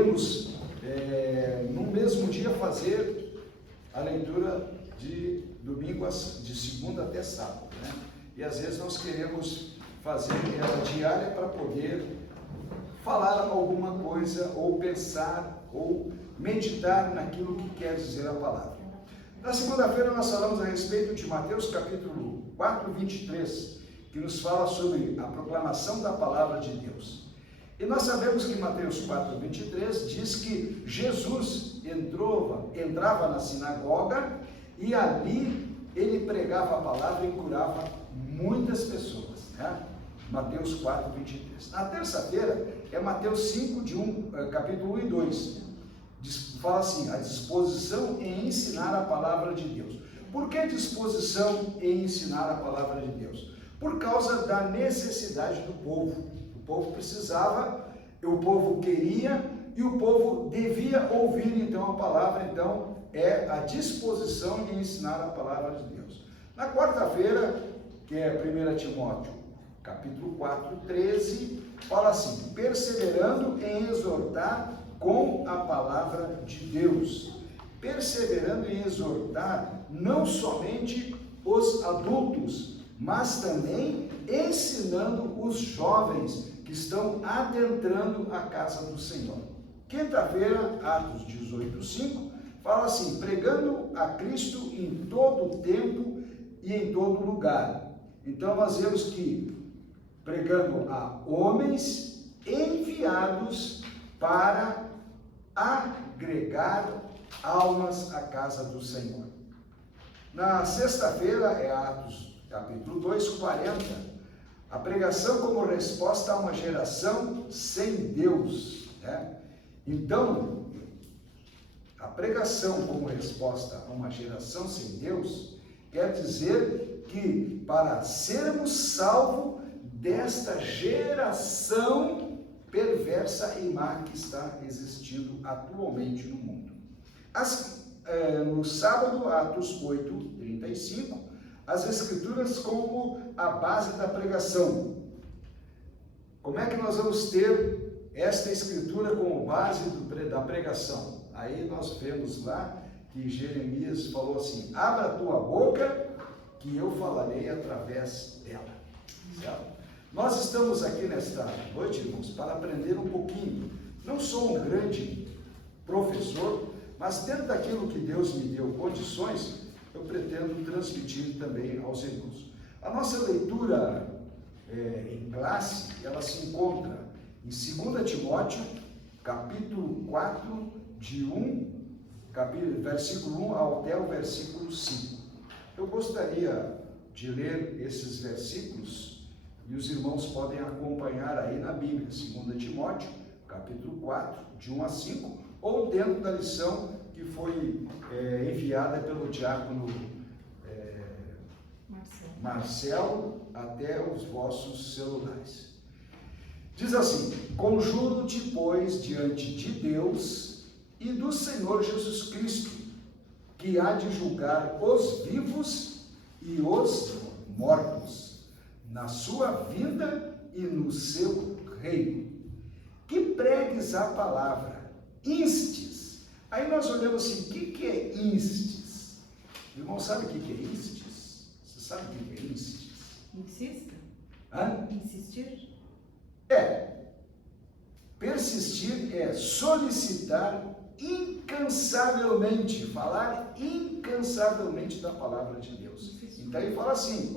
queremos, no mesmo dia, fazer a leitura de domingo, de segunda até sábado, né? E às vezes nós queremos fazer ela diária para poder falar alguma coisa, ou pensar, ou meditar naquilo que quer dizer a palavra. Na segunda-feira nós falamos a respeito de Mateus capítulo 4, 23, que nos fala sobre a proclamação da palavra de Deus. E nós sabemos que Mateus 4, 23 diz que Jesus entrava na sinagoga e ali ele pregava a palavra e curava muitas pessoas, né? Mateus 4, 23. Na terça-feira é Mateus 5, capítulo 1 e 2. Fala assim: a disposição em ensinar a palavra de Deus. Por que disposição em ensinar a palavra de Deus? Por causa da necessidade do povo. O povo precisava, o povo queria e o povo devia ouvir então a palavra. Então é a disposição em ensinar a palavra de Deus. Na quarta-feira, que é 1 Timóteo capítulo 4, 13, fala assim: perseverando em exortar com a palavra de Deus. Perseverando em exortar não somente os adultos, mas também ensinando os jovens que estão adentrando a casa do Senhor. Quinta-feira, Atos 18, 5, fala assim: pregando a Cristo em todo o tempo e em todo lugar. Então nós vemos que pregando a homens enviados para agregar almas à casa do Senhor. Na sexta-feira é Atos capítulo 2, 40, a pregação como resposta a uma geração sem Deus, né? Então, a pregação como resposta a uma geração sem Deus quer dizer que para sermos salvos desta geração perversa e má que está existindo atualmente no mundo. No sábado, Atos 8, 35, as Escrituras como a base da pregação. Como é que nós vamos ter esta Escritura como base da pregação? Aí nós vemos lá que Jeremias falou assim: abra a tua boca que eu falarei através dela. Certo? Nós estamos aqui nesta noite, irmãos, para aprender um pouquinho. Não sou um grande professor, mas dentro daquilo que Deus me deu condições, eu pretendo transmitir também aos irmãos. A nossa leitura em classe, ela se encontra em 2 Timóteo, capítulo 4, versículo 1 até o versículo 5. Eu gostaria de ler esses versículos e os irmãos podem acompanhar aí na Bíblia, 2 Timóteo, capítulo 4, de 1 a 5, ou dentro da lição que foi enviada pelo diácono Marcelo até os vossos celulares. Diz assim: conjuro-te, pois, diante de Deus e do Senhor Jesus Cristo, que há de julgar os vivos e os mortos, na sua vinda e no seu reino, que pregues a palavra, instes. Aí nós olhamos assim: o que é instes? O irmão sabe o que é instes? Você sabe o que é instes? Insista? Hã? Insistir? Persistir é solicitar incansavelmente, falar incansavelmente da palavra de Deus. Então ele fala assim,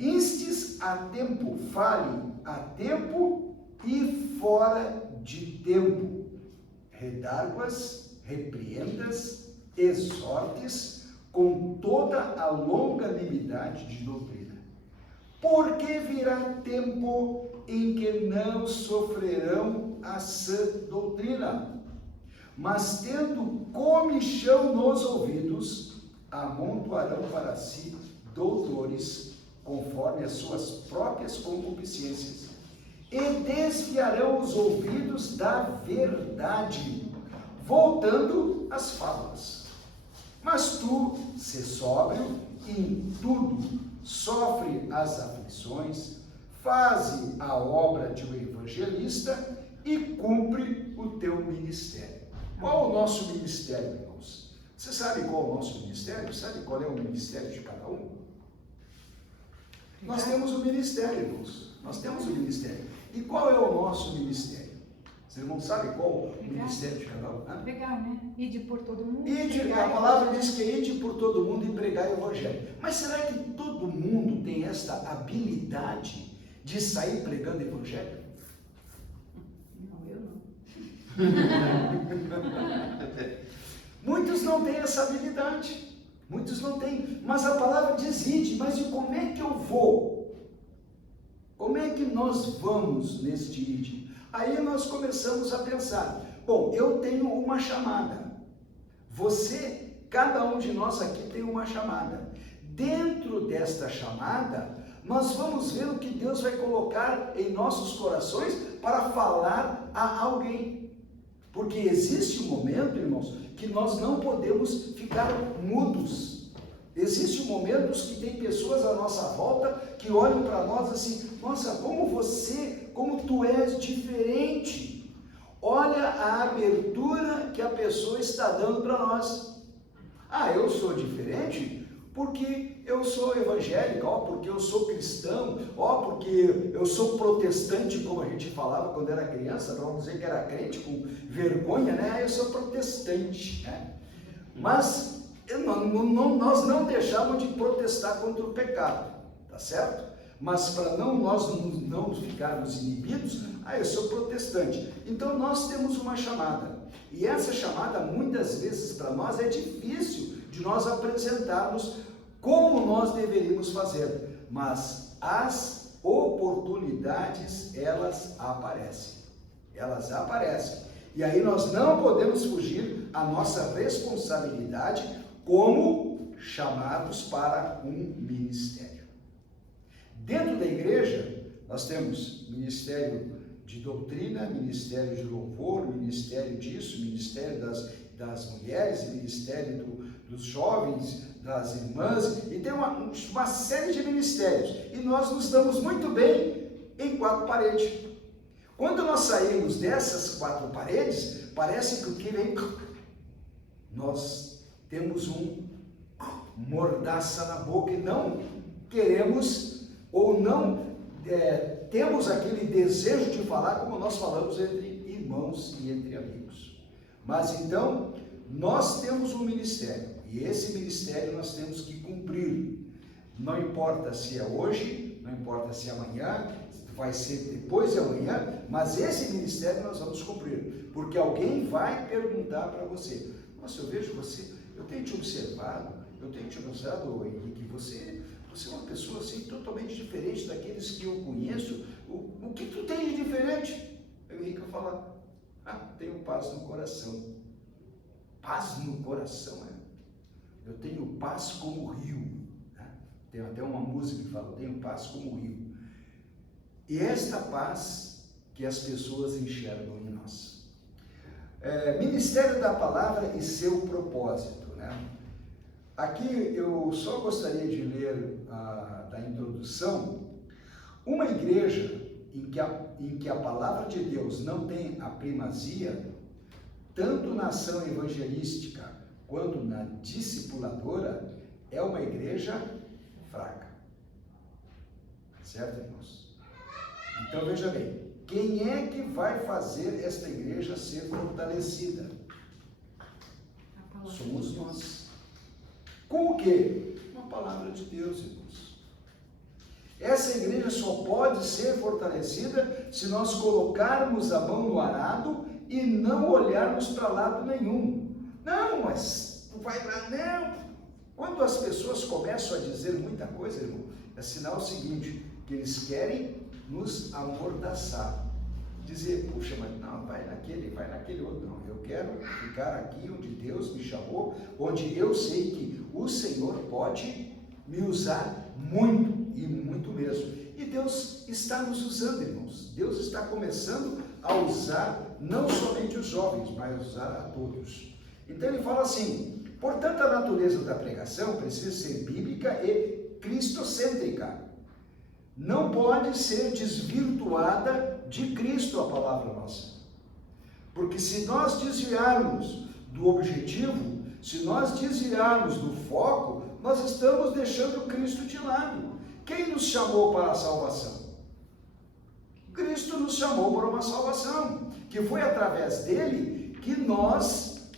instes a tempo, fale a tempo e fora de tempo, redarguas, repreendas, exortes com toda a longanimidade de doutrina, porque virá tempo em que não sofrerão a sã doutrina, mas tendo comichão nos ouvidos, amontoarão para si doutores conforme as suas próprias concupiscências, e desviarão os ouvidos da verdade, voltando às fábulas. Mas tu, sê sóbrio em tudo, sofre as aflições, faze a obra de um evangelista e cumpre o teu ministério. Qual é o nosso ministério, irmãos? Você sabe qual é o nosso ministério? Sabe qual é o ministério de cada um? Nós temos um ministério, irmãos. Nós temos um ministério. E qual é o nosso ministério? Vocês não sabem qual o ministério de cada um? Pregar, né? Ide por todo mundo. A palavra diz que é ide por todo mundo e pregar o evangelho. Mas será que todo mundo tem esta habilidade de sair pregando o evangelho? Não, eu não. Muitos não têm essa habilidade. Muitos não têm. Mas a palavra diz ide. Mas e como é que eu vou? Como é que nós vamos neste ide? Aí nós começamos a pensar, bom, eu tenho uma chamada, você, cada um de nós aqui tem uma chamada. Dentro desta chamada, nós vamos ver o que Deus vai colocar em nossos corações para falar a alguém. Porque existe um momento, irmãos, que nós não podemos ficar mudos. Existem momentos que tem pessoas à nossa volta que olham para nós assim, nossa, como tu és diferente. Olha a abertura que a pessoa está dando para nós. Ah, eu sou diferente porque eu sou evangélico, porque eu sou cristão, porque eu sou protestante, como a gente falava quando era criança, para não dizer que era crente com vergonha, né? Eu sou protestante, né? Mas nós não deixamos de protestar contra o pecado, tá certo? Mas para nós não ficarmos inibidos, eu sou protestante. Então nós temos uma chamada, e essa chamada muitas vezes para nós é difícil de nós apresentarmos como nós deveríamos fazer, mas as oportunidades, elas aparecem, e aí nós não podemos fugir à nossa responsabilidade como chamados para um ministério. Dentro da igreja, nós temos ministério de doutrina, ministério de louvor, ministério disso, ministério das mulheres, ministério dos jovens, das irmãs, e tem uma série de ministérios. E nós nos damos muito bem em 4 paredes. Quando nós saímos dessas 4 paredes, parece que o que vem, nós temos mordaça na boca e não queremos ou não temos aquele desejo de falar como nós falamos entre irmãos e entre amigos. Mas então, nós temos um ministério e esse ministério nós temos que cumprir. Não importa se é hoje, não importa se é amanhã, vai ser depois de amanhã, mas esse ministério nós vamos cumprir, porque alguém vai perguntar para você, nossa, eu vejo você, eu tenho te observado, Henrique, você é uma pessoa assim totalmente diferente daqueles que eu conheço, o que tu tem de diferente? Aí o Henrique vai falar, tenho paz no coração. Paz no coração, eu tenho paz como o rio, né? Tem até uma música que fala, eu tenho paz como o rio. E esta paz que as pessoas enxergam em nós. Ministério da Palavra e seu propósito, né? Aqui eu só gostaria de ler da introdução. Uma igreja em que a palavra de Deus não tem a primazia, tanto na ação evangelística quanto na discipuladora, é uma igreja fraca. Certo, irmãos? Então veja bem, quem é que vai fazer esta igreja ser fortalecida? Somos nós. Com o quê? Com a palavra de Deus, irmãos. Essa igreja só pode ser fortalecida se nós colocarmos a mão no arado e não olharmos para lado nenhum. Não, mas não vai lá, não. Quando as pessoas começam a dizer muita coisa, irmão, é sinal seguinte, que eles querem nos amordaçar. Dizer, puxa, mas não, vai naquele outro. Não, eu quero ficar aqui onde Deus me chamou, onde eu sei que o Senhor pode me usar muito, e muito mesmo. E Deus está nos usando, irmãos. Deus está começando a usar não somente os jovens, mas usar a todos. Então ele fala assim, portanto a natureza da pregação precisa ser bíblica e cristocêntrica. Não pode ser desvirtuada de Cristo a palavra nossa. Porque se nós desviarmos do objetivo, se nós desviarmos do foco, nós estamos deixando Cristo de lado. Quem nos chamou para a salvação? Cristo nos chamou para uma salvação, que foi através dele que nós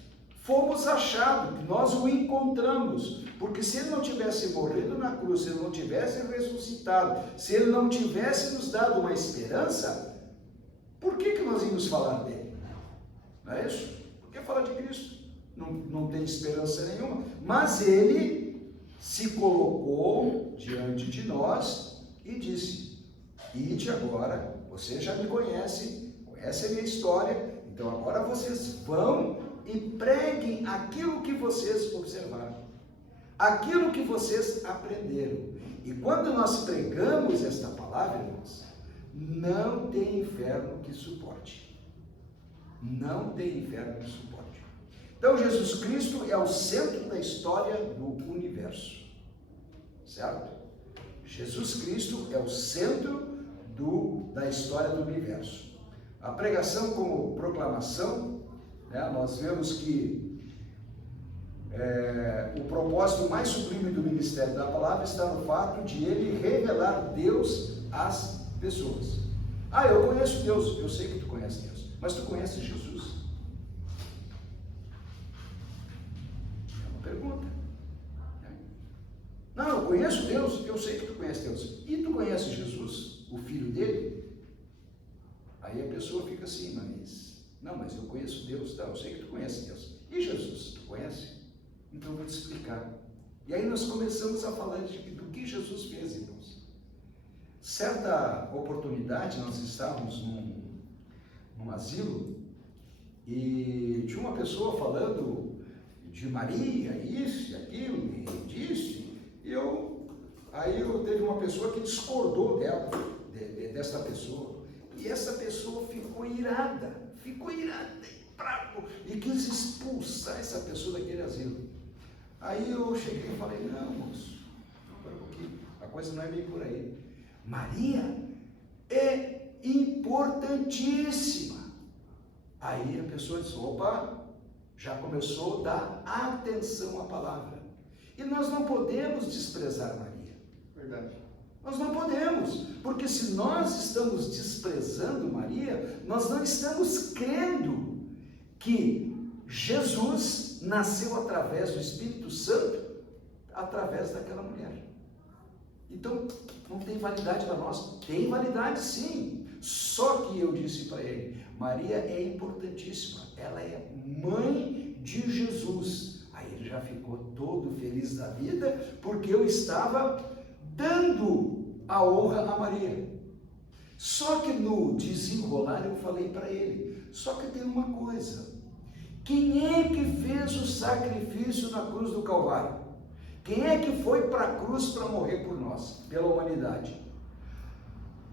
fomos achados, que nós o encontramos. Porque se ele não tivesse morrido na cruz, se ele não tivesse ressuscitado, se ele não tivesse nos dado uma esperança, por que nós íamos falar dele? Não é isso? Por que falar de Cristo? Não tem esperança nenhuma. Mas ele se colocou diante de nós e disse: ide agora, você já me conhece, conhece a minha história, então agora vocês vão e preguem aquilo que vocês observaram, aquilo que vocês aprenderam. E quando nós pregamos esta palavra, irmãos, não tem inferno que suporte. Não tem inferno que suporte. Então Jesus Cristo é o centro da história do universo, certo? Jesus Cristo é o centro da história do universo. A pregação como proclamação, né, nós vemos que o propósito mais sublime do ministério da palavra está no fato de ele revelar Deus às pessoas. Ah, eu conheço Deus. Eu sei que tu conheces Deus, mas tu conheces Jesus? É uma pergunta. Não, eu conheço Deus. Eu sei que tu conheces Deus. E tu conheces Jesus, o Filho dele? Aí a pessoa fica assim, mas eu conheço Deus, tá? Eu sei que tu conheces Deus. E Jesus, tu conhece? Então eu vou te explicar. E aí nós começamos a falar do que Jesus fez, irmãos. Certa oportunidade, nós estávamos num asilo e tinha uma pessoa falando de Maria, isso e aquilo, e disse, aí teve uma pessoa que discordou desta pessoa, e essa pessoa ficou irada e bravo, e quis expulsar essa pessoa daquele asilo. Aí eu cheguei e falei: não, moço, espera um pouquinho, a coisa não é bem por aí. Maria é importantíssima. Aí a pessoa disse: opa, já começou a dar atenção à palavra. E nós não podemos desprezar Maria. Verdade. Nós não podemos, porque se nós estamos desprezando Maria, nós não estamos crendo que Jesus nasceu através do Espírito Santo, através daquela mulher. Então, não tem validade para nós. Tem validade sim. Só que eu disse para ele: Maria é importantíssima. Ela é mãe de Jesus. Aí ele já ficou todo feliz da vida, porque eu estava dando a honra a Maria. Só que no desenrolar eu falei para ele: só que tem uma coisa. Quem é que fez o sacrifício na cruz do Calvário? Quem é que foi para a cruz para morrer por nós, pela humanidade?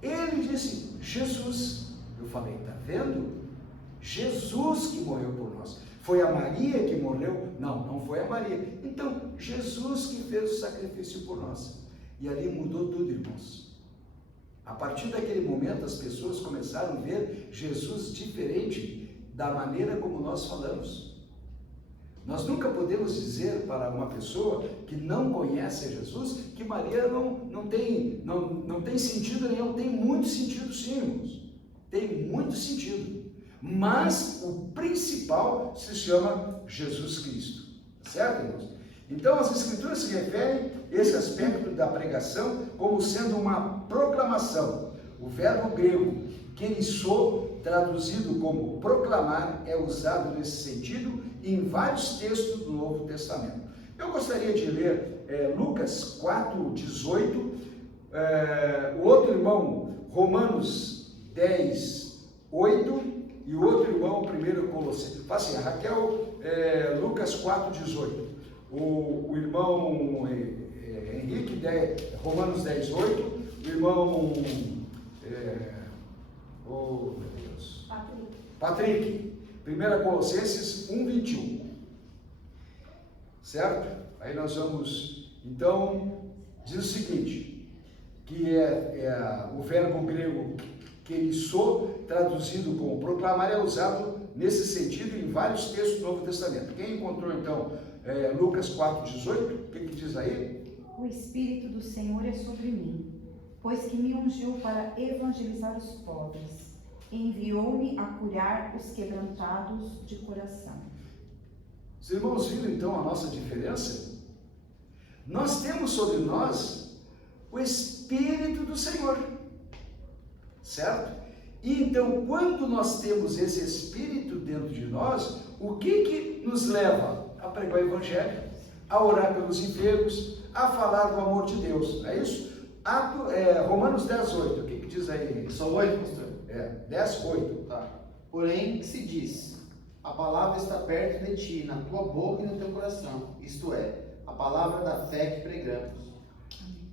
Ele disse: Jesus. Eu falei: está vendo? Jesus que morreu por nós. Foi a Maria que morreu? Não, não foi a Maria. Então, Jesus que fez o sacrifício por nós. E ali mudou tudo, irmãos. A partir daquele momento, as pessoas começaram a ver Jesus diferente da maneira como nós falamos. Nós nunca podemos dizer para uma pessoa que não conhece a Jesus que Maria não tem sentido nenhum. Tem muito sentido sim, irmãos. Tem muito sentido. Mas o principal se chama Jesus Cristo. Certo, irmãos? Então as Escrituras se referem a esse aspecto da pregação como sendo uma proclamação. O verbo grego kerisou, traduzido como proclamar, é usado nesse sentido em vários textos do Novo Testamento. Eu gostaria de ler Lucas 4:18, o outro irmão, Romanos 10:8, e o outro irmão, 1 Colossenses. Faz assim, Raquel, Lucas 4:18. O irmão Henrique, Romanos 10:8, o irmão Patrick, 1 Colossenses 1:21, certo? Aí nós vamos, então, diz o seguinte, que o verbo grego kerisou, traduzido como proclamar, é usado nesse sentido em vários textos do Novo Testamento. Quem encontrou então Lucas 4,18, o que diz aí? O Espírito do Senhor é sobre mim, pois que me ungiu para evangelizar os pobres, enviou-me a curar os quebrantados de coração. Os irmãos viram então a nossa diferença? Nós temos sobre nós o Espírito do Senhor, certo? E então, quando nós temos esse Espírito dentro de nós, o que nos leva a pregar o Evangelho, a orar pelos enfermos, a falar do amor de Deus, não é isso? Romanos 10:8, o que diz aí? Só 8, pastor? 10:8. Tá. Porém, se diz, a palavra está perto de ti, na tua boca e no teu coração, isto é, a palavra da fé que pregamos.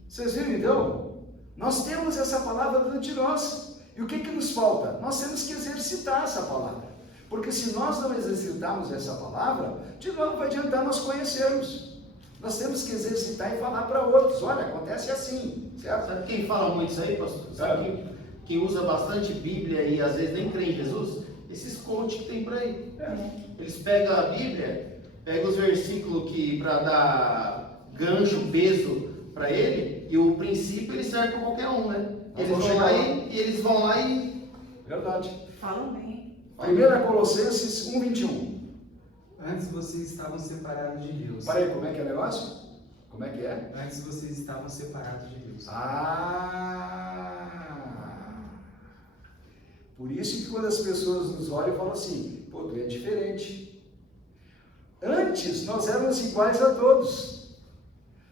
Vocês viram então? Nós temos essa palavra dentro de nós. E o que nos falta? Nós temos que exercitar essa palavra. Porque se nós não exercitarmos essa palavra, de novo vai adiantar nós conhecermos. Nós temos que exercitar e falar para outros. Olha, acontece assim, certo? Sabe quem fala muito isso aí, pastor? Sabe quem usa bastante Bíblia e às vezes nem crê em Jesus? Esses coaches que tem por aí. Eles pegam a Bíblia, pegam os versículos que para dar gancho, peso para ele, e o princípio ele serve para qualquer um, né? Eles vão lá e... Verdade. Falam bem. 1 Colossenses 1:21. Antes vocês estavam separados de Deus. Para aí, como é que é o negócio? Como é que é? Antes vocês estavam separados de Deus. Por isso que quando as pessoas nos olham e falam assim, pô, tu é diferente. Antes nós éramos iguais a todos.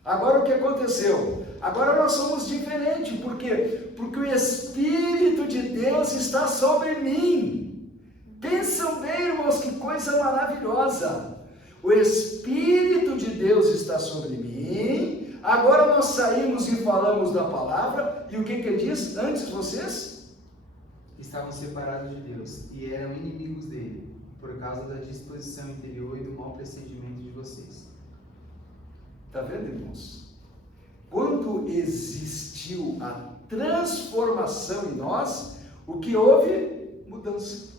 Agora o que aconteceu? Agora nós somos diferentes. Por quê? Porque o Espírito de Deus está sobre mim. Pensam bem, irmãos, que coisa maravilhosa. O Espírito de Deus está sobre mim. Agora nós saímos e falamos da palavra. E o que ele diz? Antes vocês estavam separados de Deus e eram inimigos dele, por causa da disposição interior e do mau procedimento de vocês. Está vendo, irmãos? Quando existiu a transformação em nós, o que houve? Mudança.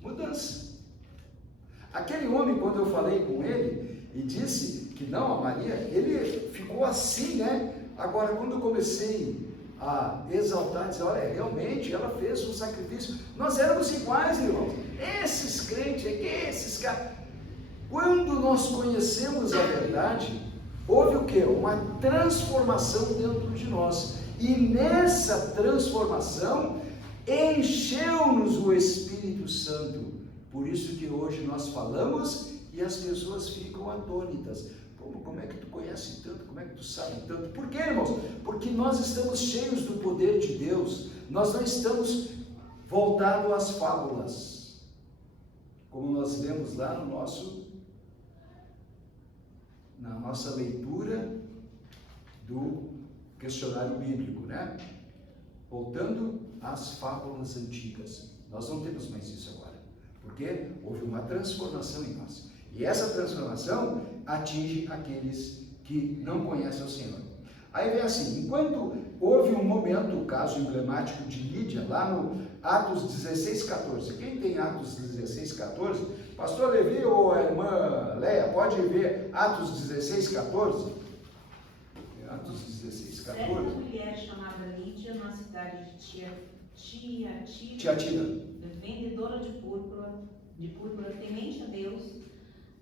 Mudança. Aquele homem, quando eu falei com ele e disse que não, a Maria, ele ficou assim, né? Agora, quando eu comecei a exaltar, dizer, olha, realmente ela fez um sacrifício. Nós éramos iguais, irmãos. Esses crentes, esses caras. Quando nós conhecemos a verdade, houve o quê? Uma transformação dentro de nós. E nessa transformação, encheu-nos o Espírito Santo. Por isso que hoje nós falamos e as pessoas ficam atônitas. Como é que tu conhece tanto? Como é que tu sabe tanto? Por quê, irmãos? Porque nós estamos cheios do poder de Deus. Nós não estamos voltados às fábulas. Como nós lemos lá na nossa leitura do questionário bíblico, né? Voltando às fábulas antigas. Nós não temos mais isso agora. Porque houve uma transformação em nós. E essa transformação atinge aqueles que não conhecem o Senhor. Aí vem assim, enquanto houve um momento, o caso emblemático de Lídia, lá no Atos 16:14. Quem tem Atos 16:14? Pastor Levi ou a irmã Leia, pode ver Atos 16:14? Atos 16:14. Certa mulher chamada Lídia, na cidade de Tiatira, vendedora de púrpura, temente a Deus,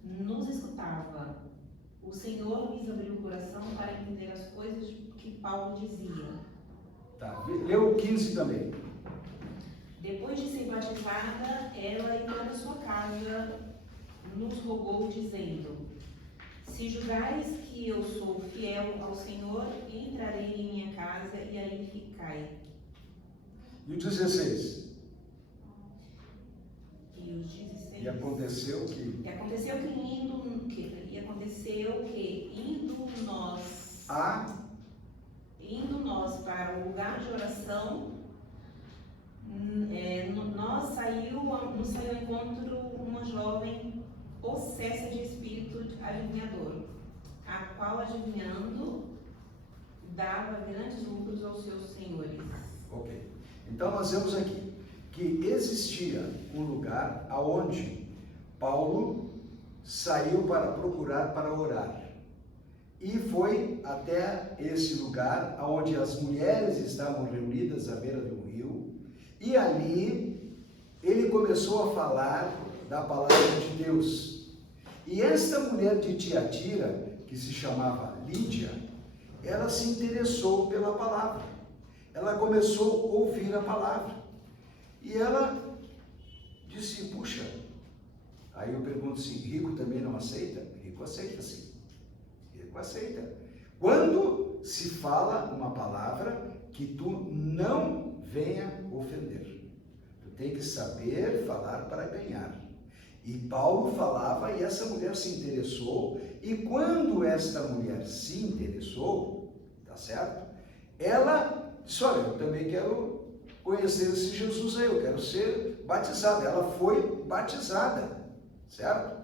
nos escutava. O Senhor lhes abriu o coração para entender as coisas que Paulo dizia. Tá, leu o 15 também. Depois de ser batizada, ela e toda a sua casa nos rogou, dizendo: se julgais que eu sou fiel ao Senhor, entrarei em minha casa e aí ficai. E o 16? E os 16. E aconteceu que... Indo nós para o lugar de oração, nos saiu ao encontro uma jovem possessa de espírito adivinhador, a qual, adivinhando, dava grandes lucros aos seus senhores. Ok. Então nós vemos aqui que existia um lugar aonde Paulo saiu para procurar, para orar. E foi até esse lugar onde as mulheres estavam reunidas à beira do rio, e ali ele começou a falar da palavra de Deus. E esta mulher de Tiatira, que se chamava Lídia, ela se interessou pela palavra. Ela começou a ouvir a palavra. E ela disse, puxa, aí eu pergunto se rico também não aceita? Rico aceita sim. Rico aceita. Quando se fala uma palavra que tu não venha ofender. Tu tem que saber falar para ganhar. E Paulo falava e essa mulher se interessou. E quando esta mulher se interessou, tá certo? Ela disse, olha, eu também quero conhecer esse Jesus aí, eu quero ser batizada. Ela foi batizada, certo?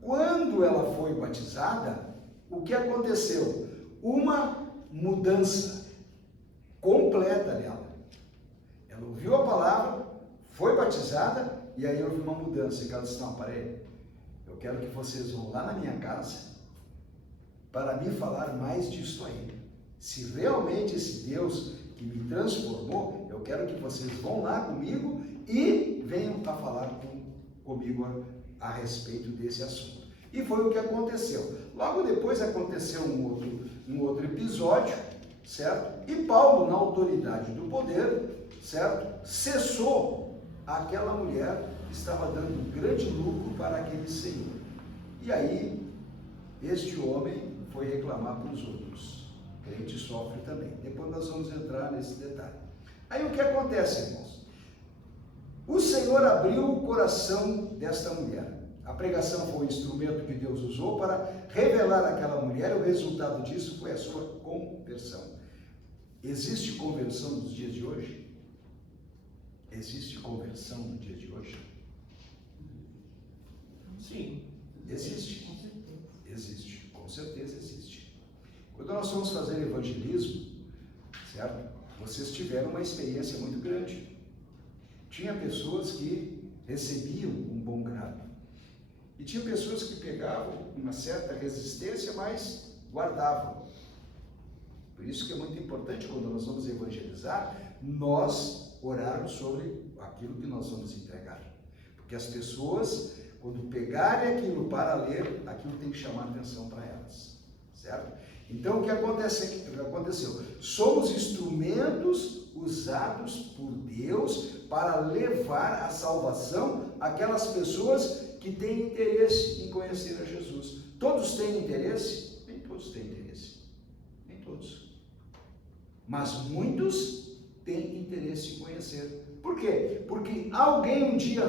Quando ela foi batizada, o que aconteceu? Uma mudança completa nela. Ela ouviu a palavra, foi batizada, e aí houve uma mudança. E ela disse, não, parei, eu quero que vocês vão lá na minha casa para me falar mais disso aí. Se realmente esse Deus que me transformou, eu quero que vocês vão lá comigo e venham a falar comigo a respeito desse assunto. E foi o que aconteceu. Logo depois aconteceu um outro episódio, certo? E Paulo, na autoridade do poder, certo? Cessou aquela mulher que estava dando grande lucro para aquele senhor. E aí, este homem foi reclamar para os outros. O crente sofre também. Depois nós vamos entrar nesse detalhe. Aí o que acontece, irmãos? O Senhor abriu o coração desta mulher. A pregação foi o instrumento que Deus usou para revelar àquela mulher. O resultado disso foi a sua conversão. Existe conversão nos dias de hoje? Existe conversão no dia de hoje? Sim. Existe. Existe. Com certeza existe. Quando nós fomos fazer evangelismo, certo? Vocês tiveram uma experiência muito grande. Tinha pessoas que recebiam um bom grado. E tinha pessoas que pegavam uma certa resistência, mas guardavam. Por isso que é muito importante, quando nós vamos evangelizar, nós orarmos sobre aquilo que nós vamos entregar. Porque as pessoas, quando pegarem aquilo para ler, aquilo tem que chamar atenção para elas. Certo? Então, o que aconteceu? Somos instrumentos usados por Deus para levar a salvação àquelas pessoas que têm interesse em conhecer a Jesus. Todos têm interesse? Nem todos têm interesse. Nem todos. Mas muitos têm interesse em conhecer. Por quê? Porque alguém um dia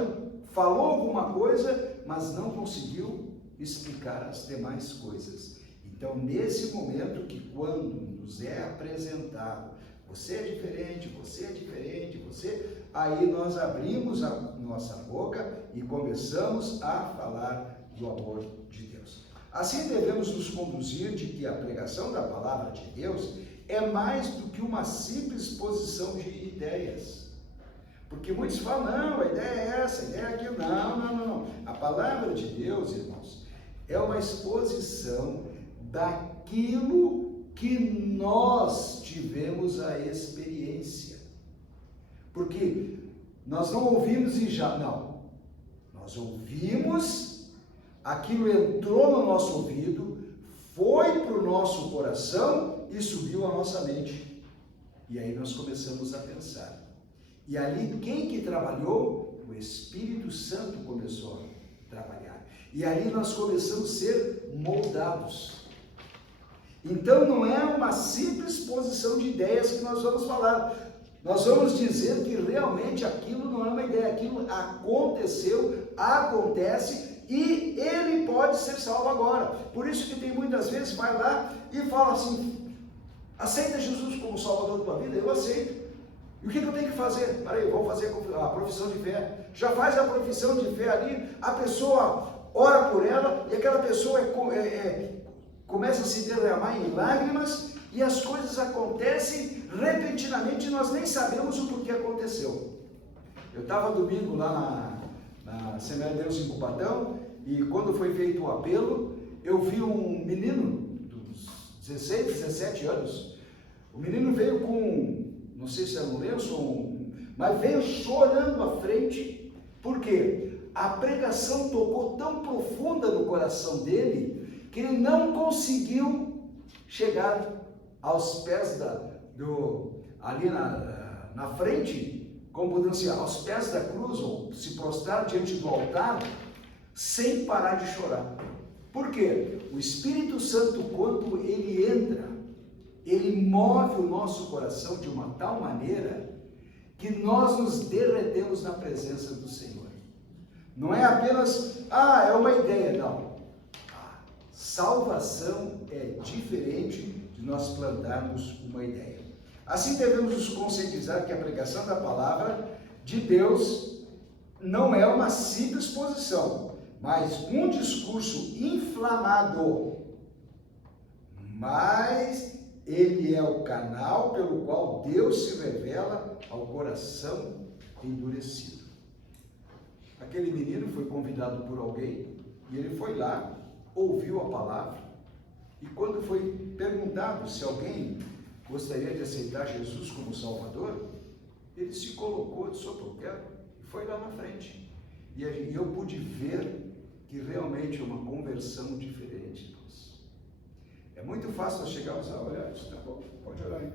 falou alguma coisa, mas não conseguiu explicar as demais coisas. Então, nesse momento que quando nos é apresentado, você é diferente, aí nós abrimos a nossa boca e começamos a falar do amor de Deus. Assim devemos nos conduzir de que a pregação da palavra de Deus é mais do que uma simples exposição de ideias. Porque muitos falam, não, a ideia é essa, a ideia é aquilo. Não. A palavra de Deus, irmãos, é uma exposição daquilo que nós tivemos a experiência. Porque nós não ouvimos e já, não. Nós ouvimos, aquilo entrou no nosso ouvido, foi para o nosso coração e subiu à nossa mente. E aí nós começamos a pensar. E ali quem que trabalhou? O Espírito Santo começou a trabalhar. E ali nós começamos a ser moldados. Então não é uma simples exposição de ideias que nós vamos falar. Nós vamos dizer que realmente aquilo não é uma ideia, aquilo aconteceu, acontece e ele pode ser salvo agora. Por isso que tem muitas vezes, vai lá e fala assim, aceita Jesus como Salvador da tua vida? Eu aceito. E o que eu tenho que fazer? Peraí, vamos fazer a profissão de fé. Já faz a profissão de fé ali, a pessoa ora por ela e aquela pessoa começa a se derramar em lágrimas e as coisas acontecem repentinamente e nós nem sabemos o porquê aconteceu. Eu estava domingo lá na Assembleia de Deus em Cubatão, e quando foi feito o apelo, eu vi um menino dos 16, 17 anos. O menino veio com, não sei se era um lenço, mas veio chorando à frente. Por quê? A pregação tocou tão profunda no coração dele, que ele não conseguiu chegar aos pés ali na frente, como podemos dizer, aos pés da cruz, ou se prostrar diante do altar, sem parar de chorar. Por quê? O Espírito Santo, quando ele entra, ele move o nosso coração de uma tal maneira que nós nos derretemos na presença do Senhor. Não é apenas, é uma ideia, não. Salvação é diferente de nós plantarmos uma ideia. Assim devemos nos conscientizar que a pregação da palavra de Deus não é uma simples posição, mas um discurso inflamado. Mas ele é o canal pelo qual Deus se revela ao coração endurecido. Aquele menino foi convidado por alguém e ele foi lá, ouviu a palavra, e quando foi perguntado se alguém gostaria de aceitar Jesus como Salvador, ele se colocou, disse: eu quero, e foi lá na frente. E eu pude ver que realmente é uma conversão diferente. É muito fácil nós chegarmos a olhar, tá bom, pode orar aí.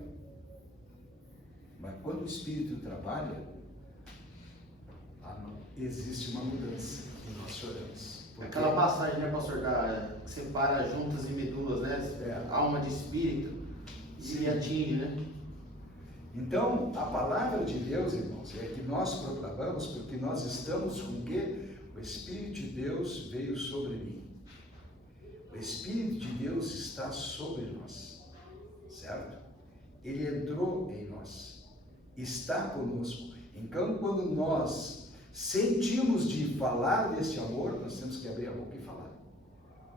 Mas quando o Espírito trabalha, existe uma mudança e nós choramos. Aquela passagem, né, pastor, que separa juntas e medulas, né? Alma de espírito, e se atinge, né? Então, a palavra de Deus, irmãos, é que nós proclamamos porque nós estamos com o quê? O Espírito de Deus veio sobre mim. O Espírito de Deus está sobre nós, certo? Ele entrou em nós, está conosco. Então, quando nós sentimos de falar desse amor, nós temos que abrir a boca e falar.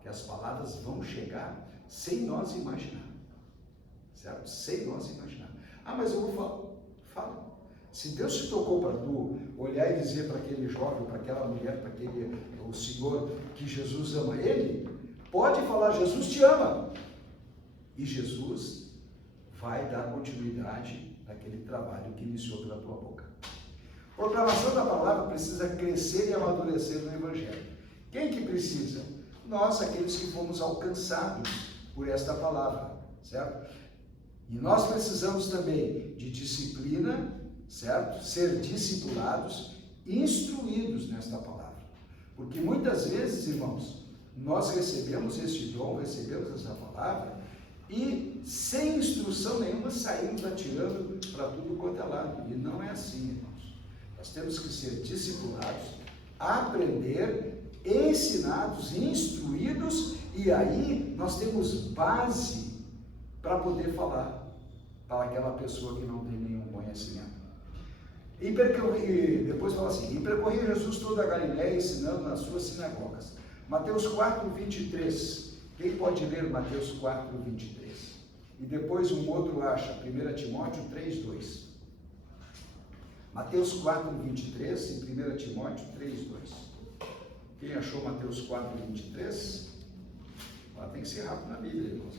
Que as palavras vão chegar sem nós imaginar, certo? Sem nós imaginar. Mas eu vou falar. Fala. Se Deus te tocou para tu olhar e dizer para aquele jovem, para aquela mulher, para o Senhor, que Jesus ama ele, pode falar: Jesus te ama. E Jesus vai dar continuidade naquele trabalho que iniciou pela tua boca. A proclamação da palavra precisa crescer e amadurecer no Evangelho. Quem que precisa? Nós, aqueles que fomos alcançados por esta palavra, certo? E nós precisamos também de disciplina, certo? Ser discipulados, instruídos nesta palavra. Porque muitas vezes, irmãos, nós recebemos este dom, recebemos essa palavra, e sem instrução nenhuma saímos atirando para tudo quanto é lado. E não é assim, irmãos. Nós temos que ser discipulados, aprender, ensinados, instruídos, e aí nós temos base para poder falar para aquela pessoa que não tem nenhum conhecimento. E depois fala assim: e percorria Jesus toda a Galiléia, ensinando nas suas sinagogas. Mateus 4, 23. Quem pode ler Mateus 4, 23? E depois um outro acha, 1 Timóteo 3, 2. Mateus 4, 23 e 1 Timóteo 3, 2. Quem achou Mateus 4, 23? Tem que ser rápido na Bíblia, irmãos.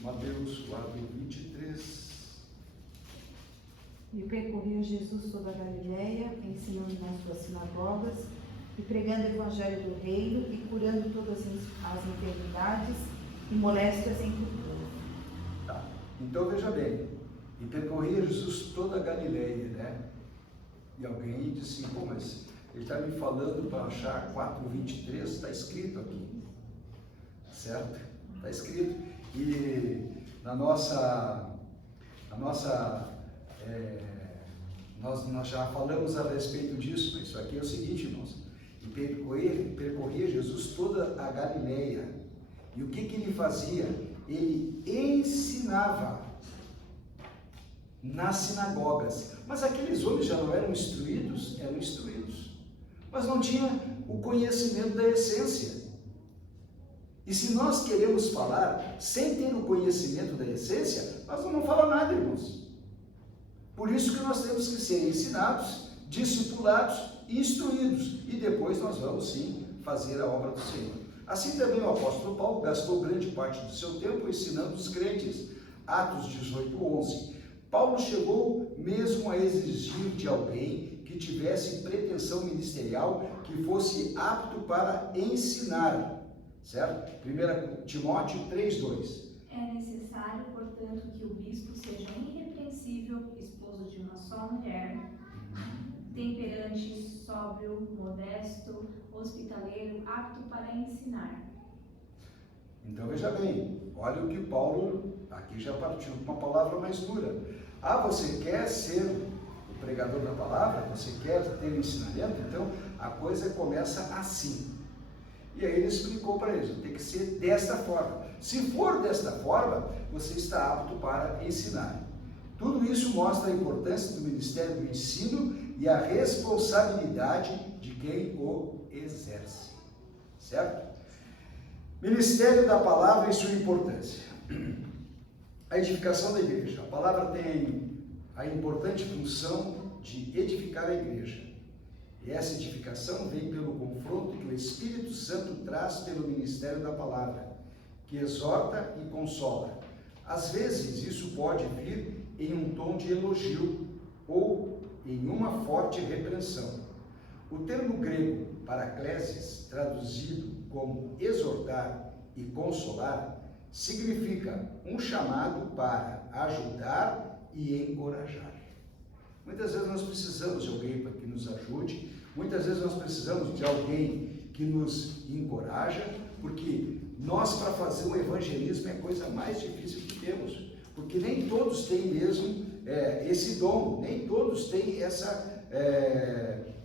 Mateus 4, 23. E percorria Jesus toda a Galiléia, ensinando nas suas sinagogas, e pregando o evangelho do reino, e curando todas as enfermidades e moléstias entre o povo. Tá. Então veja bem, e percorria Jesus toda a Galiléia, né? E alguém disse: pô, mas ele está me falando para achar 4:23, está escrito aqui, certo? Está escrito. E nós já falamos a respeito disso, mas isso aqui é o seguinte, irmãos: e percorria Jesus toda a Galiléia. E o que ele fazia? Ele ensinava nas sinagogas. Mas aqueles homens já não eram instruídos? Eram instruídos, mas não tinham o conhecimento da essência. E se nós queremos falar sem ter o conhecimento da essência, nós não vamos falar nada, irmãos. Por isso que nós temos que ser ensinados, discipulados e instruídos. E depois nós vamos sim fazer a obra do Senhor. Assim também o apóstolo Paulo gastou grande parte do seu tempo ensinando os crentes. Atos 18:11. Paulo chegou mesmo a exigir de alguém que tivesse pretensão ministerial que fosse apto para ensinar. Certo? 1 Timóteo 3:2. É necessário, portanto, que o bispo seja irrepreensível, esposo de uma só mulher, temperante, sóbrio, modesto, hospitaleiro, apto para ensinar. Então veja bem, olha o que Paulo aqui já partiu com uma palavra mais dura. Você quer ser o pregador da palavra? Você quer ter o ensinamento? Então a coisa começa assim. E aí ele explicou para eles, tem que ser desta forma. Se for desta forma, você está apto para ensinar. Tudo isso mostra a importância do ministério do ensino e a responsabilidade de quem o exerce. Certo? Ministério da palavra e sua importância. A edificação da igreja. A palavra tem a importante função de edificar a igreja. E essa edificação vem pelo confronto que o Espírito Santo traz pelo ministério da palavra, que exorta e consola. Às vezes isso pode vir em um tom de elogio ou em uma forte repreensão. O termo grego paraklesis, traduzido como exortar e consolar, significa um chamado para ajudar e encorajar. Muitas vezes nós precisamos de alguém para que nos ajude, muitas vezes nós precisamos de alguém que nos encoraja, porque nós, para fazer um evangelismo, é a coisa mais difícil que temos, porque nem todos têm mesmo esse dom, nem todos têm essa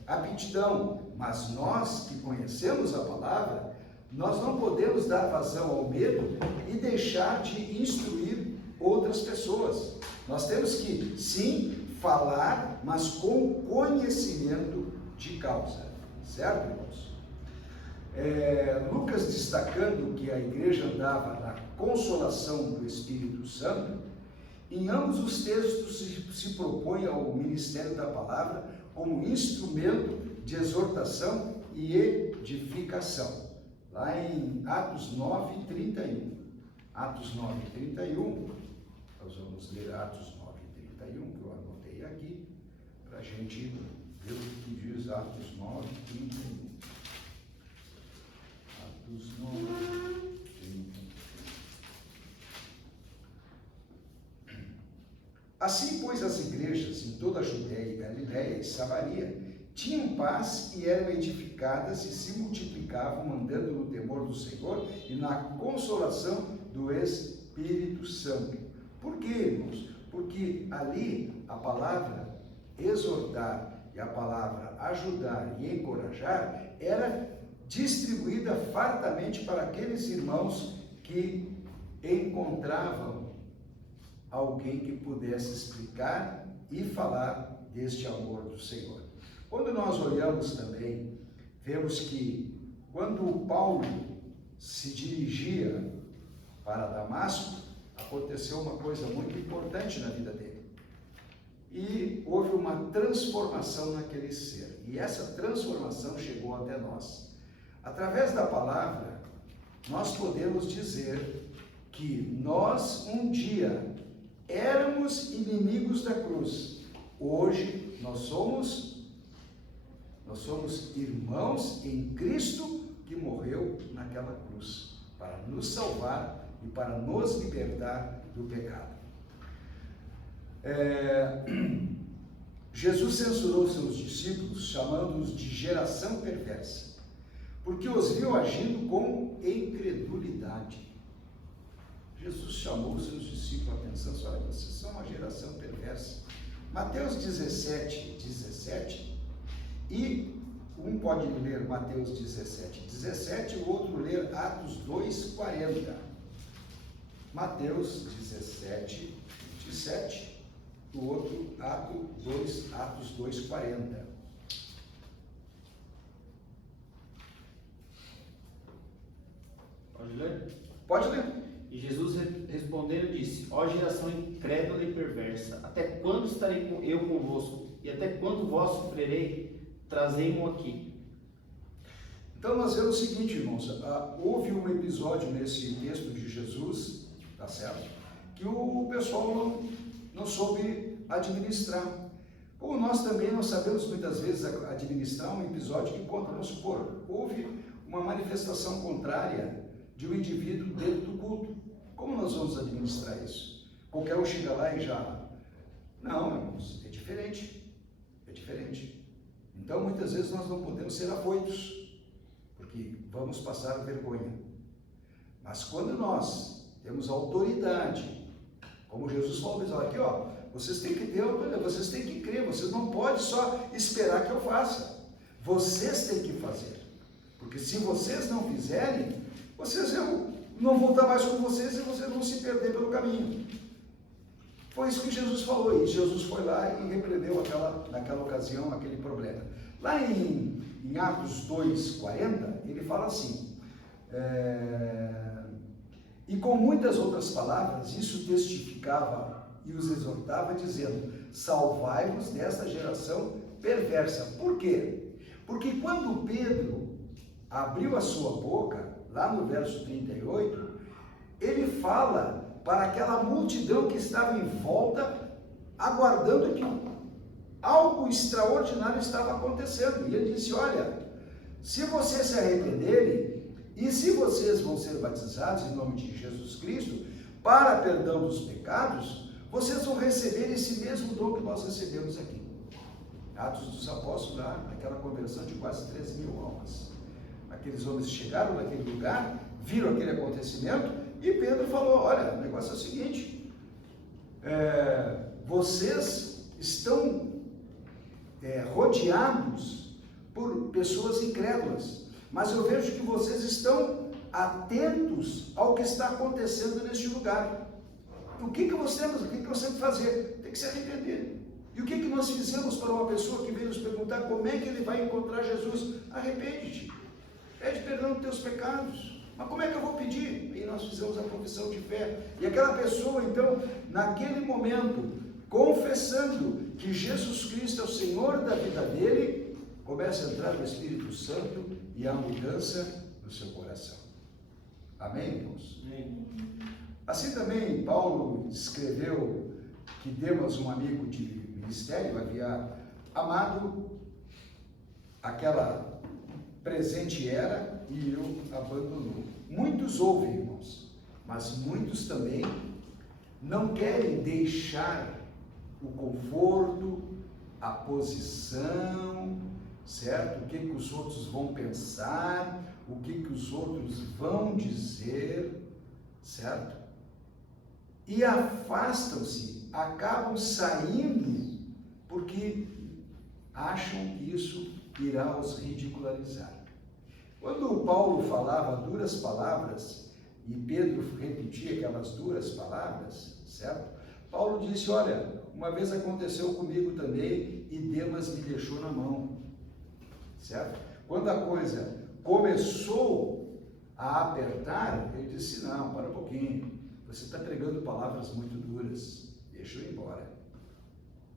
aptidão, mas nós que conhecemos a palavra, nós não podemos dar vazão ao medo e deixar de instruir outras pessoas. Nós temos que, sim, falar, mas com conhecimento de causa. Certo, irmãos? Lucas, destacando que a igreja andava na consolação do Espírito Santo, em ambos os textos se propõe ao ministério da palavra como instrumento de exortação e edificação. Lá em Atos 9:31. Atos 9:31, nós vamos ler Atos 9:31, que eu anotei aqui, para a gente ver o que diz Atos 9:31. Atos 9:31. Assim, pois, as igrejas em toda a Judéia e Galiléia e Samaria tinham paz e eram edificadas e se multiplicavam, mandando no temor do Senhor e na consolação do Espírito Santo. Por quê, irmãos? Porque ali a palavra exortar e a palavra ajudar e encorajar era distribuída fartamente para aqueles irmãos que encontravam alguém que pudesse explicar e falar deste amor do Senhor. Quando nós olhamos também, vemos que quando Paulo se dirigia para Damasco, aconteceu uma coisa muito importante na vida dele. E houve uma transformação naquele ser. E essa transformação chegou até nós. Através da palavra, nós podemos dizer que nós um dia éramos inimigos da cruz. Hoje nós somos irmãos em Cristo que morreu naquela cruz para nos salvar e para nos libertar do pecado. Jesus censurou seus discípulos, chamando-os de geração perversa, porque os viu agindo com incredulidade. Jesus chamou os seus discípulos a atenção, olha, vocês são uma geração perversa. Mateus 17, e um pode ler Mateus 17, o outro ler Atos 2:40. Mateus 17:27, o outro Atos 2:40. Pode ler? Pode ler. E Jesus respondendo disse: ó geração incrédula e perversa, até quando estarei eu convosco? E até quando vós sofrerei? Trazei-mo aqui. Então nós vemos o seguinte, irmãos, houve um episódio nesse texto de Jesus, tá certo? Que o pessoal não soube administrar. Como nós também não sabemos muitas vezes administrar um episódio que conta, vamos supor, houve uma manifestação contrária de um indivíduo dentro do culto. Como nós vamos administrar isso? Qualquer um chega lá e já... Não, irmãos, é diferente. É diferente. Então, muitas vezes nós não podemos ser afoitos, porque vamos passar vergonha. Mas quando nós temos autoridade, como Jesus falou, aqui ó, vocês têm que ter autoridade, vocês têm que crer, vocês não podem só esperar que eu faça. Vocês têm que fazer. Porque se vocês não fizerem, eu não vou estar mais com vocês e vocês vão se perder pelo caminho. Foi isso que Jesus falou, e Jesus foi lá e repreendeu naquela ocasião aquele problema. Lá em Atos 2:40, ele fala assim, e com muitas outras palavras, isso testificava e os exortava, dizendo, salvai-vos desta geração perversa. Por quê? Porque quando Pedro abriu a sua boca, lá no verso 38, ele fala para aquela multidão que estava em volta, aguardando que algo extraordinário estava acontecendo. E ele disse, olha, se vocês se arrependerem, e se vocês vão ser batizados em nome de Jesus Cristo, para perdão dos pecados, vocês vão receber esse mesmo dom que nós recebemos aqui. Atos dos Apóstolos, lá, aquela conversão de quase 3.000 almas. Aqueles homens chegaram naquele lugar, viram aquele acontecimento, e Pedro falou, olha, o negócio é o seguinte, vocês estão rodeados por pessoas incrédulas, mas eu vejo que vocês estão atentos ao que está acontecendo neste lugar. O que você tem que fazer? Tem que se arrepender. E o que nós fizemos para uma pessoa que veio nos perguntar como é que ele vai encontrar Jesus? Arrepende-te. Pede perdão dos teus pecados. Mas como é que eu vou pedir? E nós fizemos a profissão de fé. E aquela pessoa, então, naquele momento, confessando que Jesus Cristo é o Senhor da vida dele, começa a entrar no Espírito Santo e a mudança no seu coração. Amém, irmãos? Amém. Assim também, Paulo escreveu que Demas, um amigo de ministério, havia amado aquela presente era e o abandonou. Muitos ouvem, irmãos, mas muitos também não querem deixar o conforto, a posição, certo? O que os outros vão pensar, o que os outros vão dizer, certo? E afastam-se, acabam saindo, porque acham que isso irá os ridicularizar. Quando Paulo falava duras palavras, e Pedro repetia aquelas duras palavras, certo? Paulo disse, olha, uma vez aconteceu comigo também, e Demas me deixou na mão, certo? Quando a coisa começou a apertar, ele disse, não, para um pouquinho, você está pregando palavras muito duras, deixa eu ir embora.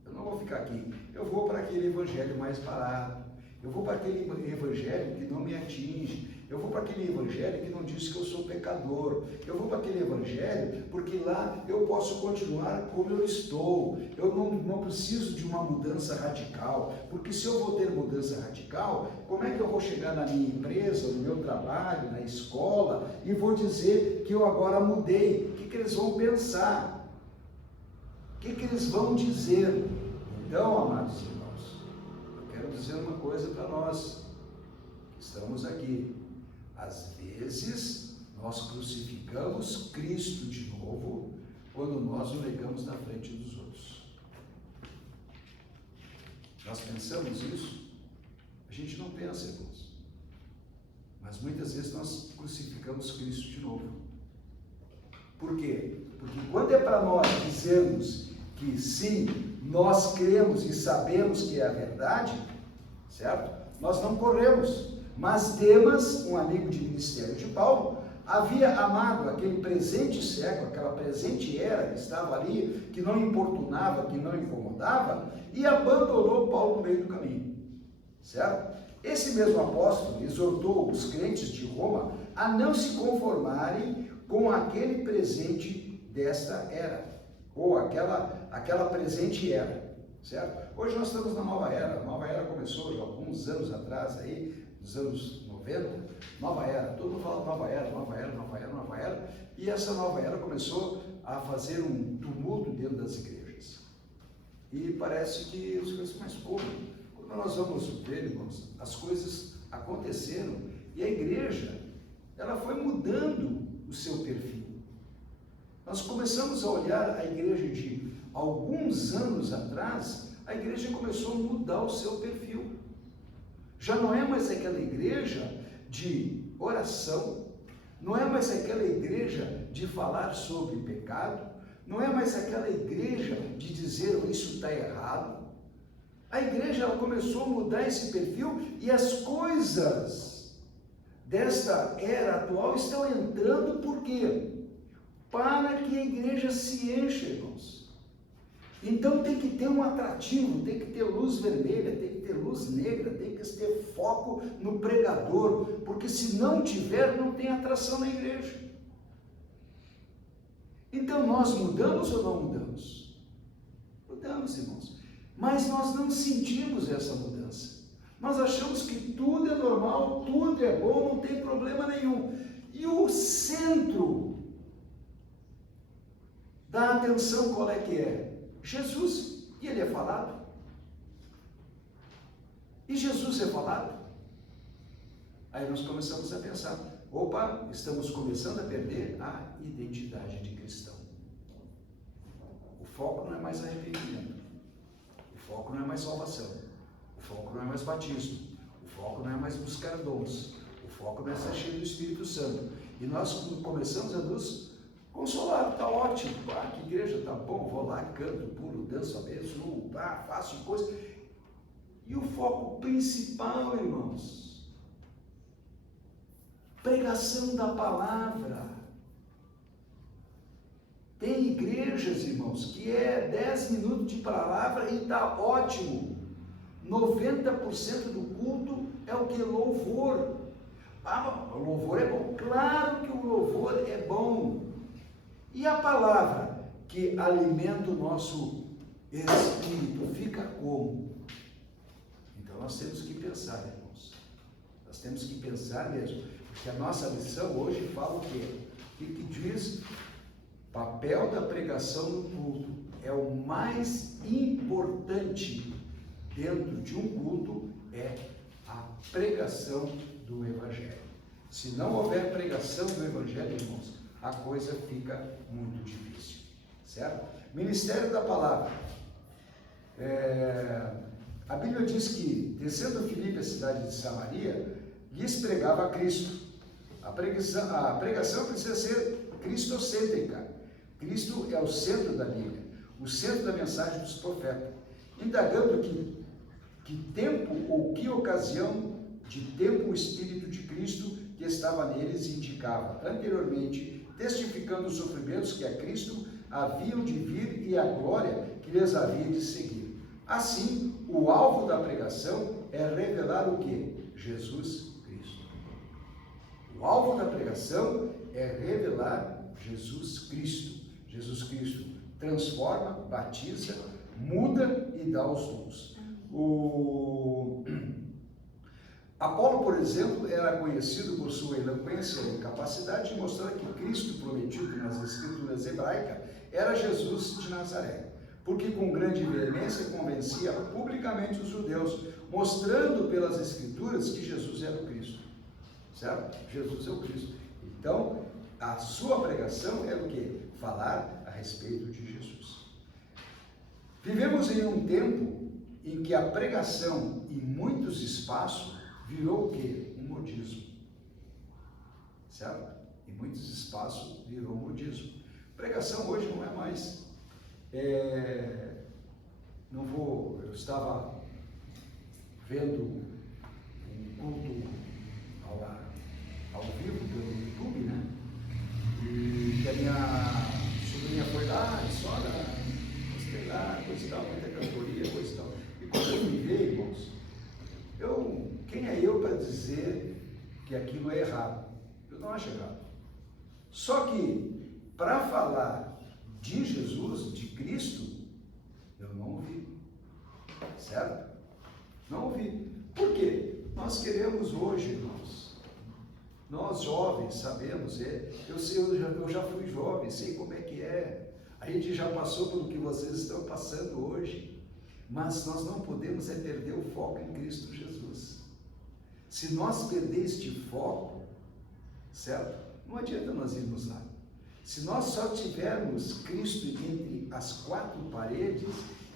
Eu não vou ficar aqui, eu vou para aquele evangelho mais barato, eu vou para aquele evangelho que não me atinge, eu vou para aquele evangelho que não diz que eu sou pecador, eu vou para aquele evangelho porque lá eu posso continuar como eu estou, eu não preciso de uma mudança radical, porque se eu vou ter mudança radical, como é que eu vou chegar na minha empresa, no meu trabalho, na escola, e vou dizer que eu agora mudei? O que eles vão pensar? O que eles vão dizer? Então, amados irmãos, eu quero dizer uma coisa para nós que estamos aqui. Às vezes, nós crucificamos Cristo de novo quando nós o negamos na frente dos outros. Nós pensamos isso? A gente não pensa, irmãos. Mas muitas vezes nós crucificamos Cristo de novo. Por quê? Porque quando é para nós dizermos que sim, nós cremos e sabemos que é a verdade, certo? Nós não corremos. Mas Demas, um amigo de ministério de Paulo, havia amado aquele presente século, aquela presente era que estava ali, que não importunava, que não incomodava, e abandonou Paulo no meio do caminho, certo? Esse mesmo apóstolo exortou os crentes de Roma a não se conformarem com aquele presente desta era, ou aquela presente era, certo? Hoje nós estamos na nova era. A nova era começou já alguns anos atrás, aí, nos anos 90, nova era, todo mundo fala nova era, nova era, nova era, nova era, e essa nova era começou a fazer um tumulto dentro das igrejas. E parece que as coisas mais como? Quando nós vamos ver, irmãos, as coisas aconteceram e a igreja, ela foi mudando o seu perfil. Nós começamos a olhar a igreja de alguns anos atrás, a igreja começou a mudar o seu perfil. Já não é mais aquela igreja de oração, não é mais aquela igreja de falar sobre pecado, não é mais aquela igreja de dizer isso está errado. A igreja ela começou a mudar esse perfil e as coisas desta era atual estão entrando por quê? Para que a igreja se encha, irmãos. Então tem que ter um atrativo, tem que ter luz vermelha, tem que ter luz negra, tem que ter foco no pregador, porque se não tiver, não tem atração na igreja. Então nós mudamos ou não mudamos? Mudamos, irmãos. Mas nós não sentimos essa mudança. Nós achamos que tudo é normal, tudo é bom, não tem problema nenhum. E o centro da atenção qual é que é? Jesus. E ele é falado? E Jesus é falado? Aí nós começamos a pensar, opa, estamos começando a perder a identidade de cristão. O foco não é mais arrependimento. O foco não é mais salvação. O foco não é mais batismo. O foco não é mais buscar dons. O foco não é ser cheio do Espírito Santo. E nós começamos a nos consolar. Está ótimo. Que igreja, tá bom. Vou lá, canto, pulo, danço, abençoo, faço coisa. E o foco principal, irmãos, pregação da palavra. Tem igrejas, irmãos, que é 10 minutos de palavra e está ótimo. 90% do culto é o que? Louvor. O louvor é bom. Claro que o louvor é bom. E a palavra que alimenta o nosso espírito fica como? Então nós temos que pensar, irmãos. Nós temos que pensar mesmo. Porque a nossa lição hoje fala o quê? O que diz? Papel da pregação no culto é o mais importante dentro de um culto, é a pregação do Evangelho. Se não houver pregação do Evangelho, irmãos, a coisa fica muito difícil, certo? Ministério da Palavra. A Bíblia diz que, descendo Filipe, a cidade de Samaria, lhes pregava a Cristo. A pregação precisa ser cristocêntrica. Cristo é o centro da Bíblia, o centro da mensagem dos profetas, indagando que tempo ou que ocasião de tempo o Espírito de Cristo que estava neles indicava anteriormente, testificando os sofrimentos que a Cristo haviam de vir e a glória que lhes havia de seguir. Assim, o alvo da pregação é revelar o que? Jesus Cristo. O alvo da pregação é revelar Jesus Cristo. Jesus Cristo transforma, batiza, muda e dá os dons. Apolo, por exemplo, era conhecido por sua eloquência e capacidade de mostrar que Cristo prometido nas escrituras hebraicas era Jesus de Nazaré, porque com grande veemência convencia publicamente os judeus, mostrando pelas escrituras que Jesus era o Cristo, certo? Jesus é o Cristo. Então, a sua pregação é o quê? Falar a respeito de Jesus. Vivemos em um tempo em que a pregação em muitos espaços virou o quê? Um modismo. Certo? Em muitos espaços virou um modismo. Pregação hoje não é mais. Eu estava vendo um culto ao vivo pelo YouTube, né? Quem é eu para dizer que aquilo é errado? Eu não acho errado. Só que, para falar de Jesus, de Cristo, eu não ouvi. Certo? Não ouvi. Por quê? Nós queremos hoje, irmãos, nós jovens sabemos, eu já fui jovem, sei como é que é. A gente já passou pelo que vocês estão passando hoje. Mas nós não podemos perder o foco em Cristo Jesus. Se nós perder este foco, certo? Não adianta nós irmos lá. Se nós só tivermos Cristo entre as quatro paredes,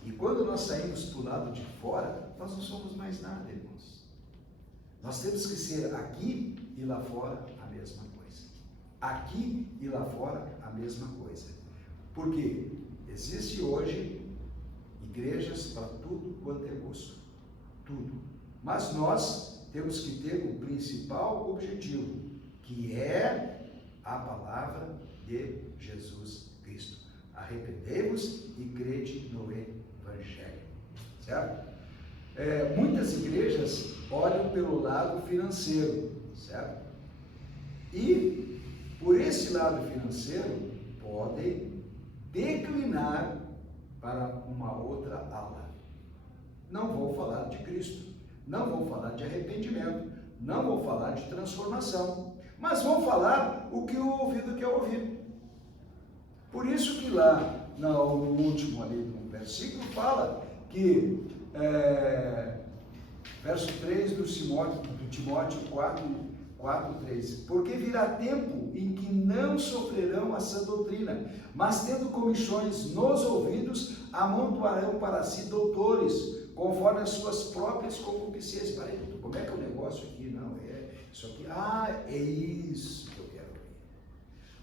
e quando nós saímos para o lado de fora, nós não somos mais nada, irmãos. Nós temos que ser aqui e lá fora a mesma coisa. Aqui e lá fora a mesma coisa. Porque existe hoje igrejas para tudo quanto é gosto. Tudo. Mas nós temos que ter o principal objetivo, que é a palavra de Jesus Cristo. Arrependei-vos e crede no Evangelho. Certo? Muitas igrejas olham pelo lado financeiro, certo? E por esse lado financeiro podem declinar para uma outra ala. Não vou falar de Cristo, não vou falar de arrependimento, não vou falar de transformação, mas vou falar o que o ouvido quer ouvir. Por isso que lá no último ali no versículo fala que verso 3 do Timóteo 4:3, porque virá tempo em que não sofrerão a sã doutrina, mas tendo comichões nos ouvidos, amontoarão para si doutores, conforme as suas próprias concupiscências. Como é que é o negócio aqui? Não, isso aqui. É isso que eu quero ver.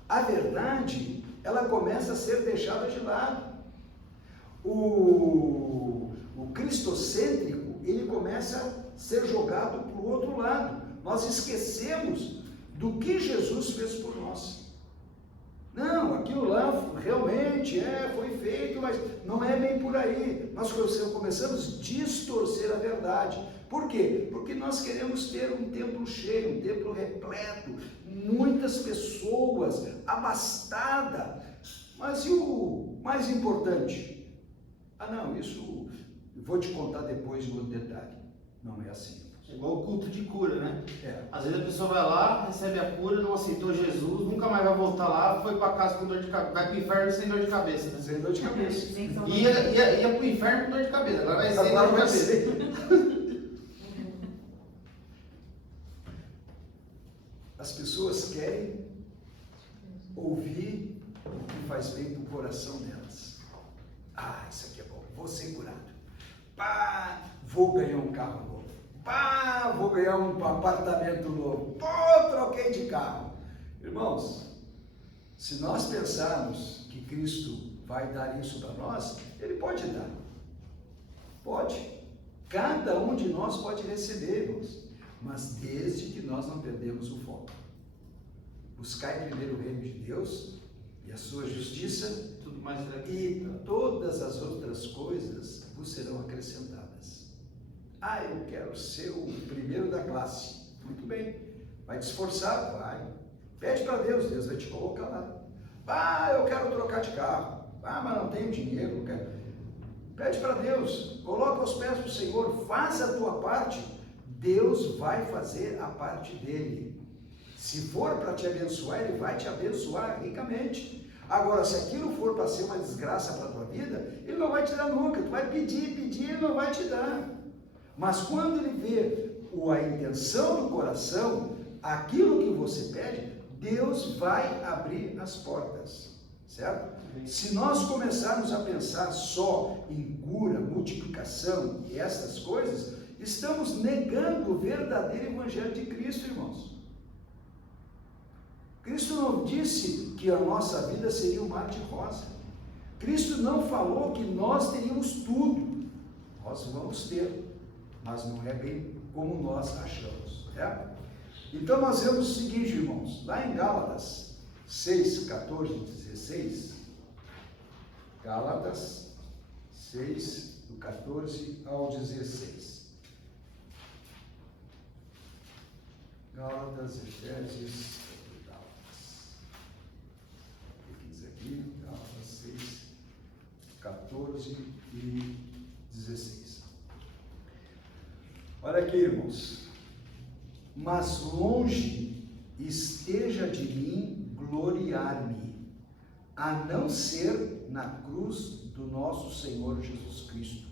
A verdade, ela começa a ser deixada de lado. O cristocêntrico, ele começa a ser jogado para o outro lado. Nós esquecemos do que Jesus fez por nós. Não, aquilo lá realmente foi feito, mas não é bem por aí. Nós começamos a distorcer a verdade. Por quê? Porque nós queremos ter um templo cheio, um templo repleto, muitas pessoas, abastada. Mas e o mais importante? Não, isso eu vou te contar depois no detalhe. Não é assim. É igual o culto de cura, né? É. Às vezes a pessoa vai lá, recebe a cura, não aceitou Jesus, nunca mais vai voltar lá, foi para casa com dor de cabeça, vai para o inferno sem dor de cabeça, né? Sem dor de cabeça. Ia para o inferno com dor de cabeça, agora vai sem dor de cabeça. As pessoas querem ouvir o que faz bem para o coração delas. Isso aqui é bom, vou ser curado. Vou ganhar um carro novo. Vou ganhar um apartamento novo. Troquei de carro. Irmãos, se nós pensarmos que Cristo vai dar isso para nós, Ele pode dar. Pode. Cada um de nós pode receber, irmãos. Mas desde que nós não perdemos o foco. Buscai primeiro o reino de Deus e a sua justiça, Tudo mais será e todas as outras coisas vos serão acrescentadas. Eu quero ser o primeiro da classe. Muito bem. Vai te esforçar? Vai. Pede para Deus, Deus vai te colocar lá. Eu quero trocar de carro. Mas não tenho dinheiro. Pede para Deus. Coloca aos pés do Senhor. Faz a tua parte. Deus vai fazer a parte dele. Se for para te abençoar, Ele vai te abençoar ricamente. Agora, se aquilo for para ser uma desgraça para a tua vida, Ele não vai te dar nunca. Tu vai pedir, Ele não vai te dar. Mas quando Ele vê a intenção do coração, aquilo que você pede, Deus vai abrir as portas. Certo? Se nós começarmos a pensar só em cura, multiplicação e essas coisas, estamos negando o verdadeiro Evangelho de Cristo, irmãos. Cristo não disse que a nossa vida seria um mar de rosa. Cristo não falou que nós teríamos tudo. Nós vamos ter, mas não é bem como nós achamos. Então nós vemos o seguinte, irmãos, lá em Gálatas 6, 14 e 16, Gálatas 6, do 14 ao 16. Gálatas, Efésios, Gálatas. O que diz aqui? Gálatas 6, 14 e 16. Olha aqui, irmãos. Mas longe esteja de mim gloriar-me, a não ser na cruz do nosso Senhor Jesus Cristo,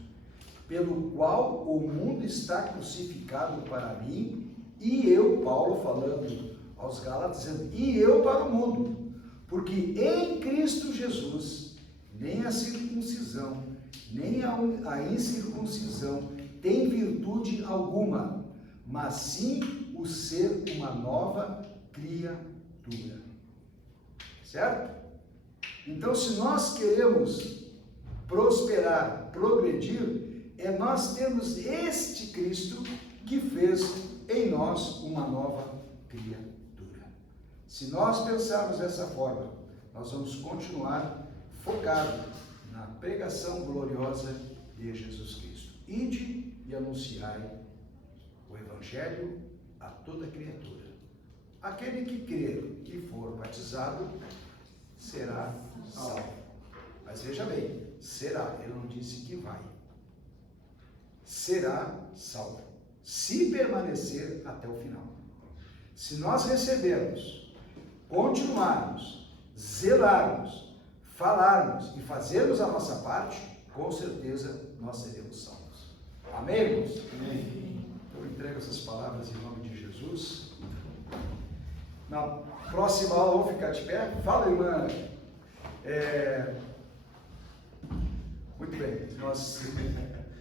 pelo qual o mundo está crucificado para mim, e eu, Paulo falando aos Gálatas, dizendo, e eu para o mundo, porque em Cristo Jesus, nem a circuncisão, nem a incircuncisão tem virtude alguma, mas sim o ser uma nova criatura. Certo? Então, se nós queremos prosperar, progredir, é nós termos este Cristo que fez em nós uma nova criatura. Se nós pensarmos dessa forma, nós vamos continuar focados na pregação gloriosa de Jesus Cristo. Ide e anunciai o Evangelho a toda criatura. Aquele que crer e for batizado será salvo. Mas veja bem, será, ele não disse que vai. Será salvo, se permanecer até o final. Se nós recebermos, continuarmos, zelarmos, falarmos e fazermos a nossa parte, com certeza nós seremos salvos. Amém, irmãos? Amém. Eu entrego essas palavras em nome de Jesus. Na próxima aula, vamos ficar de pé? Fala, irmã. Muito bem, nós